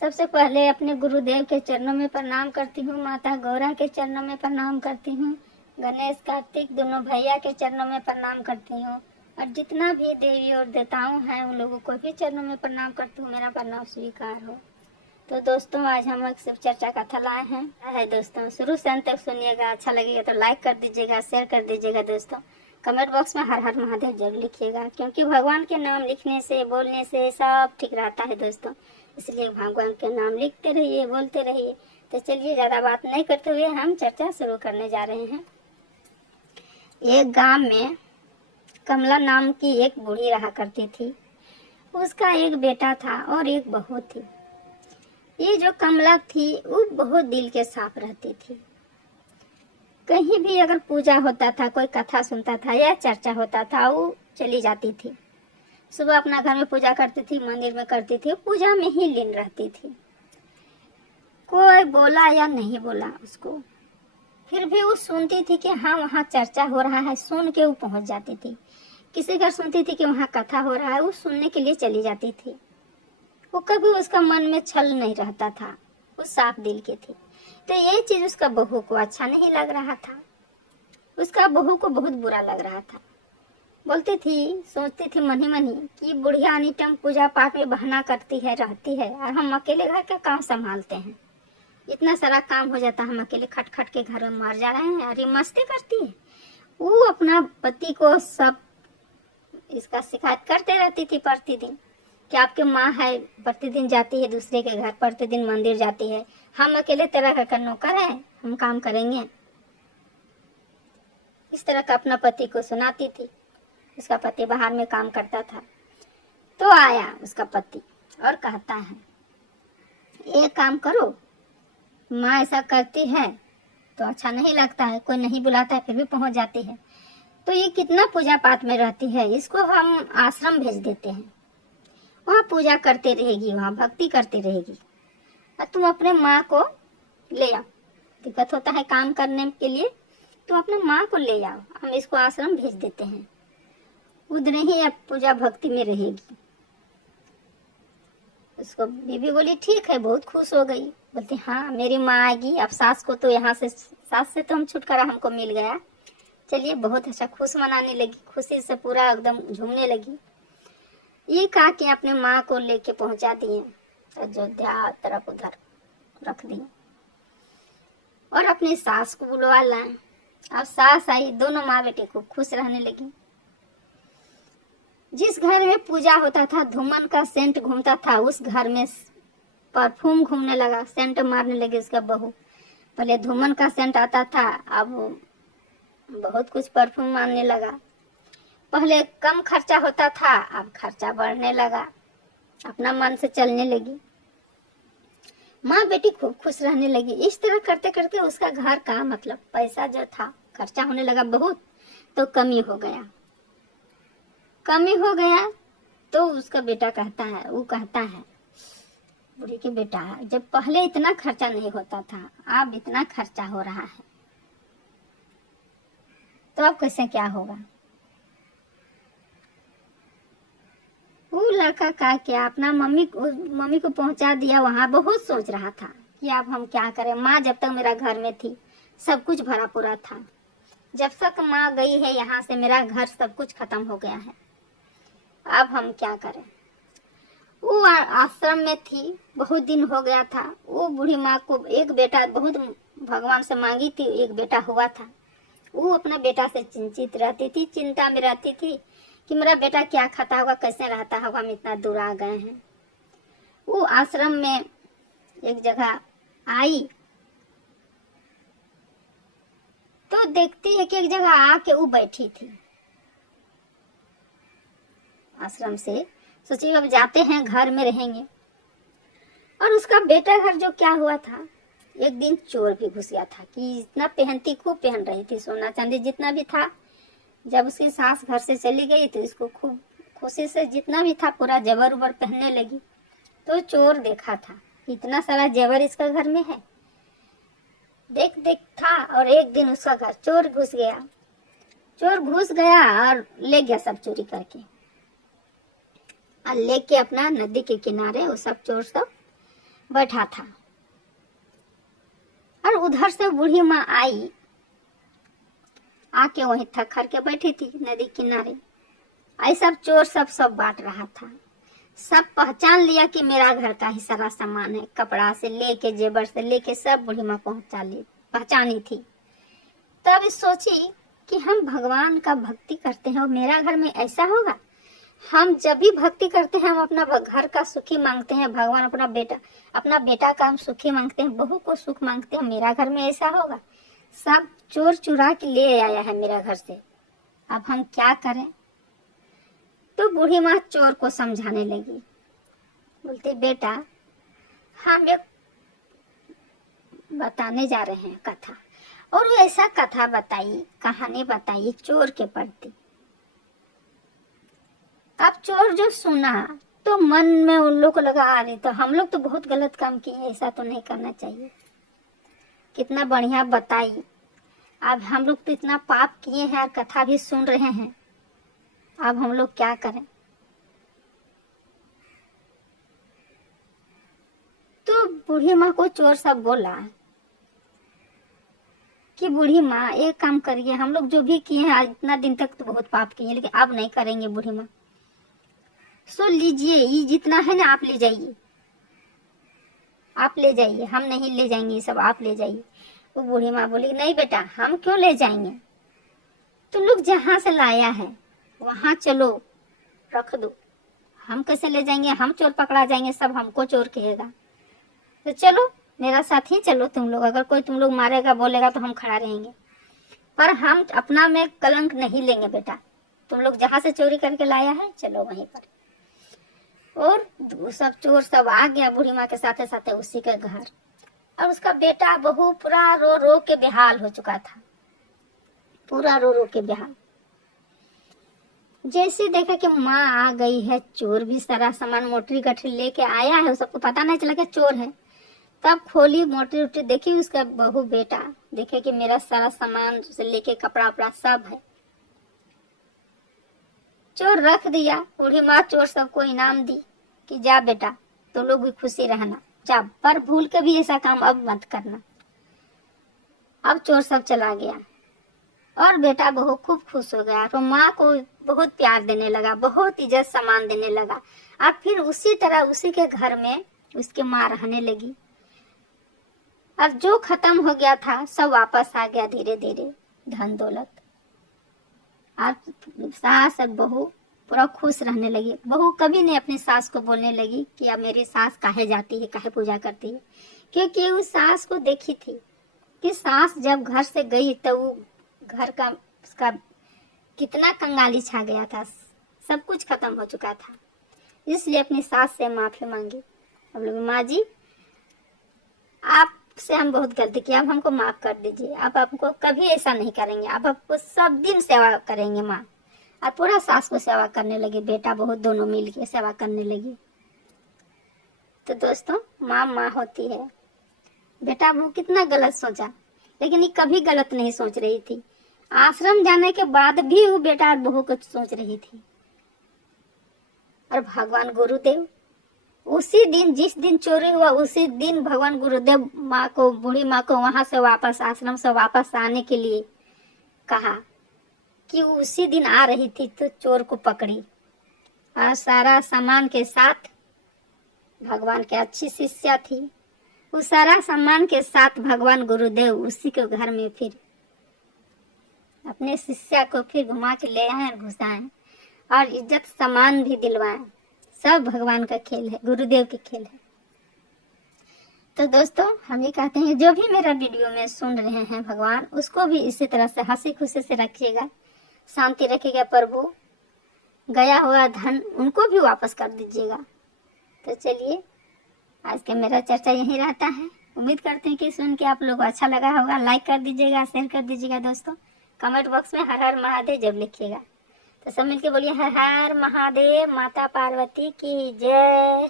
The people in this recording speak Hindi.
सबसे पहले अपने गुरुदेव के चरणों में प्रणाम करती हूँ, माता गौरा के चरणों में प्रणाम करती हूँ, गणेश कार्तिक दोनों भैया के चरणों में प्रणाम करती हूँ, और जितना भी देवी और देवताओं हैं उन लोगों को भी चरणों में प्रणाम करती हूँ, मेरा प्रणाम स्वीकार हो। तो दोस्तों, आज हम एक शिव चर्चा कथा लाए हैं। है दोस्तों, शुरू से अंत तक सुनिएगा। अच्छा लगेगा तो लाइक कर दीजिएगा, शेयर कर दीजिएगा। दोस्तों, कमेंट बॉक्स में हर हर महादेव जरूर लिखिएगा, क्योंकि भगवान के नाम लिखने से, बोलने से सब ठीक रहता है दोस्तों। इसलिए भगवान के नाम लिखते रहिए, बोलते रहिए। तो चलिए, ज़्यादा बात नहीं करते हुए हम चर्चा शुरू करने जा रहे हैं। एक गांव में कमला नाम की एक बूढ़ी रहा करती थी। उसका एक बेटा था और एक बहू थी। ये जो कमला थी वो बहुत दिल के साफ रहती थी। कहीं भी अगर पूजा होता था, कोई कथा सुनता था या चर्चा होता था, वो चली जाती थी। सुबह अपना घर में पूजा करती थी, मंदिर में करती थी, पूजा में ही लीन रहती थी। कोई बोला या नहीं बोला उसको, फिर भी वो सुनती थी कि हाँ वहाँ चर्चा हो रहा है, सुन के वो पहुँच जाती थी। किसी घर सुनती थी कि वहाँ कथा हो रहा है, वो सुनने के लिए चली जाती थी। वो कभी उसका मन में छल नहीं रहता था, वो साफ दिल की थी। तो ये चीज उसका बहू को अच्छा नहीं लग रहा था। उसका बहू को बहुत बुरा लग रहा था। बोलती थी, सोचती थी मन ही मन ही कि बुढ़िया अनी टाइम पूजा पाठ में बहाना करती है, रहती है, और हम अकेले घर का काम संभालते हैं। इतना सारा काम हो जाता है, हम अकेले खट खट के घर में मर जा रहे हैं, अरे मस्ती करती है। वो अपना पति को सब इसका शिकायत करते रहती थी प्रतिदिन कि आपकी माँ है, प्रतिदिन जाती है दूसरे के घर, प्रतिदिन मंदिर जाती है, हम अकेले तरह का नौकर है, हम काम करेंगे। इस तरह का अपना पति को सुनाती थी। उसका पति बाहर में काम करता था। तो आया उसका पति और कहता है, एक काम करो, माँ ऐसा करती है तो अच्छा नहीं लगता है, कोई नहीं बुलाता है फिर भी पहुंच जाती है, तो ये कितना पूजा पाठ में रहती है, इसको हम आश्रम भेज देते हैं, वहाँ पूजा करते रहेगी, वहाँ भक्ति करती रहेगी, और तुम अपने माँ को ले आओ। दिक्कत होता है काम करने के लिए, तुम अपने माँ को ले आओ, हम इसको आश्रम भेज देते हैं, उधर ही अब पूजा भक्ति में रहेगी। उसको बीबी बोली ठीक है, बहुत खुश हो गई। बोलती हाँ मेरी माँ आएगी, अब सास को तो यहाँ से, सास से तो हम छुटकारा हमको मिल गया। चलिए, बहुत अच्छा, खुश मनाने लगी, खुशी से पूरा एकदम झूमने लगी। ये कहा कि अपने माँ को लेके पहुंचा दिए अयोध्या तरफ, उधर रख दिए और अपनी सास को बुलवा लाए। अब सास आई, दोनों माँ बेटे को खुश रहने लगी। जिस घर में पूजा होता था, धूमन का सेंट घूमता था, उस घर में परफ्यूम घूमने लगा, सेंट मारने लगी उसका बहू। पहले धूमन का सेंट आता था, अब बहुत कुछ परफ्यूम मारने लगा। पहले कम खर्चा होता था, अब खर्चा बढ़ने लगा, अपना मन से चलने लगी। माँ बेटी खूब खुश रहने लगी। इस तरह करते करते उसका घर का मतलब पैसा जो था, खर्चा होने लगा बहुत, तो कमी हो गया। कमी हो गया तो उसका बेटा कहता है, वो कहता है बूढ़ी के बेटा, जब पहले इतना खर्चा नहीं होता था, अब इतना खर्चा हो रहा है, तो अब कैसे क्या होगा। वो लड़का का क्या अपना मम्मी को पहुंचा दिया। वहां बहुत सोच रहा था कि अब हम क्या करें। माँ जब तक मेरा घर में थी सब कुछ भरा पूरा था, जब तक माँ गई है यहाँ से मेरा घर सब कुछ खत्म हो गया है, अब हम क्या करें। वो आश्रम में थी, बहुत दिन हो गया था। वो बूढ़ी माँ को एक बेटा, बहुत भगवान से मांगी थी, एक बेटा हुआ था। वो अपना बेटा से चिंतित रहती थी, चिंता में रहती थी कि मेरा बेटा क्या खाता होगा, कैसे रहता होगा, हम इतना दूर आ गए हैं। वो आश्रम में एक जगह आई तो देखती है कि एक जगह आके वो बैठी थी आश्रम से। सोची अब जाते हैं, घर में रहेंगे। और उसका बेटा घर जो क्या हुआ था, एक दिन चोर भी घुस गया था कि इतना पहनती, खूब पहन रही थी, सोना चांदी जितना भी था। जब उसकी सास घर से चली गई तो इसको खूब खुशी से जितना भी था पूरा जेवर उबर पहनने लगी। तो चोर देखा था इतना सारा जेवर इसका घर में है, देख देख था। और एक दिन उसका घर चोर घुस गया। चोर घुस गया और ले गया सब चोरी करके, और लेके अपना नदी के किनारे वो सब चोर सब बैठा था और उधर से बूढ़ी माँ आई, आके वहीं थक कर के बैठी थी नदी किनारे। आई सब चोर सब बांट रहा था। सब पहचान लिया कि मेरा घर का ही सारा सामान है, कपड़ा से लेके जेवर से लेके सब बूढ़ी माँ पहचानी थी। तब सोची कि हम भगवान का भक्ति करते हैं और मेरा घर में ऐसा होगा। हम जब भी भक्ति करते हैं, हम अपना घर का सुखी मांगते हैं, भगवान अपना बेटा का हम सुखी मांगते हैं, बहू को सुख मांगते हैं, मेरा घर में ऐसा होगा। सब चोर चुरा के ले आया है मेरा घर से, अब हम क्या करें। तो बूढ़ी माँ चोर को समझाने लगी, बोलती बेटा हम एक बताने जा रहे हैं कथा, और वो ऐसा कथा बताई, कहानी बताई चोर के प्रति। अब चोर जो सुना तो मन में उन लोग को लगा, आ रही तो हम लोग तो बहुत गलत काम किए, ऐसा तो नहीं करना चाहिए। कितना बढ़िया बताई, अब हम लोग तो इतना पाप किए हैं और कथा भी सुन रहे हैं, अब हम लोग क्या करें। तो बूढ़ी माँ को चोर सब बोला कि बूढ़ी माँ एक काम करिए, हम लोग जो भी किए हैं आज इतना दिन तक तो बहुत पाप किए, लेकिन अब नहीं करेंगे। बूढ़ी माँ सुन लीजिए, ये जितना है ना आप ले जाइए, आप ले जाइए, हम नहीं ले जाएंगे, ये सब आप ले जाइए। वो बूढ़ी माँ बोली नहीं बेटा हम क्यों ले जाएंगे, तुम लोग जहाँ से लाया है वहां चलो रख दो, हम कैसे ले जाएंगे, हम चोर पकड़ा जाएंगे, सब हमको चोर कहेगा। तो चलो मेरा साथ ही चलो तुम लोग, अगर कोई तुम लोग मारेगा बोलेगा तो हम खड़ा रहेंगे, पर हम अपना में कलंक नहीं लेंगे बेटा, तुम लोग जहाँ से चोरी करके लाया है चलो वहीं पर। और सब चोर सब आ गया बूढ़ी माँ के साथे साथे उसी के घर, और उसका बेटा बहू पूरा रो रो के बेहाल हो चुका था, पूरा रो रो के बेहाल। जैसे देखा कि माँ आ गई है, चोर भी सारा सामान मोटरी गठरी लेके आया है, सबको पता नहीं चला कि चोर है। तब खोली मोटरी उटरी, देखी उसका बहू बेटा, देखे कि मेरा सारा सामान से लेके कपड़ा उपड़ा सब है। चोर रख दिया, बूढ़ी माँ चोर सबको इनाम दी कि जा बेटा तुम लोग भी खुशी रहना, जा, पर भूल के भी ऐसा काम अब मत करना। अब चोर सब चला गया और बेटा बहू खूब खुश हो गया, तो माँ को बहुत प्यार देने लगा, बहुत इज्जत सामान देने लगा। अब फिर उसी तरह उसी के घर में उसकी माँ रहने लगी, और जो खत्म हो गया था सब वापस आ गया धीरे धीरे, धन दौलत। अब सास और बहू पूरा खुश रहने लगी। बहू कभी नहीं अपनी सास को बोलने लगी कि अब मेरी सास काहे जाती है, काहे पूजा करती है, क्योंकि उस सास को देखी थी कि सास जब घर से गई तो वो घर का उसका कितना कंगाली छा गया था, सब कुछ खत्म हो चुका था। इसलिए अपनी सास से माफी मांगी। अब लोग माँ जी आपसे हम बहुत गलती किया, अब हमको माफ कर दीजिए, अब आपको कभी ऐसा नहीं करेंगे, अब आपको सब दिन सेवा करेंगे माँ। और पूरा सास को सेवा करने लगी, बेटा बहुत दोनों मिल के सेवा करने लगी। तो दोस्तों माँ माँ होती है। बेटा वो कितना गलत सोचा, लेकिन ये कभी गलत नहीं सोच रही थी। आश्रम जाने के बाद भी वो बेटा और बहू को सोच रही थी। और भगवान गुरुदेव उसी दिन, जिस दिन चोरी हुआ उसी दिन भगवान गुरुदेव माँ को, बूढ़ी माँ को वहां से वापस आश्रम से वापस आने के लिए कहा कि उसी दिन आ रही थी तो चोर को पकड़ी और सारा सामान के साथ, भगवान के अच्छी शिष्या थी, उस सारा सामान के साथ भगवान गुरुदेव उसी के घर में फिर अपने शिष्या को फिर घुमा के ले आए और घुसाए और इज्जत सामान भी दिलवाए। सब भगवान का खेल है, गुरुदेव के खेल है। तो दोस्तों हम ये कहते हैं जो भी मेरा वीडियो में सुन रहे हैं भगवान उसको भी इसी तरह से हंसी खुशी से रखिएगा, शांति रखिएगा। प्रभु गया हुआ धन उनको भी वापस कर दीजिएगा। तो चलिए आज का मेरा चर्चा यही रहता है। उम्मीद करते हैं कि सुन के आप लोग अच्छा लगा होगा। लाइक कर दीजिएगा, शेयर कर दीजिएगा दोस्तों। कमेंट बॉक्स में हर हर महादेव जब लिखिएगा। तो सब मिलके बोलिए हर हर महादेव, माता पार्वती की जय।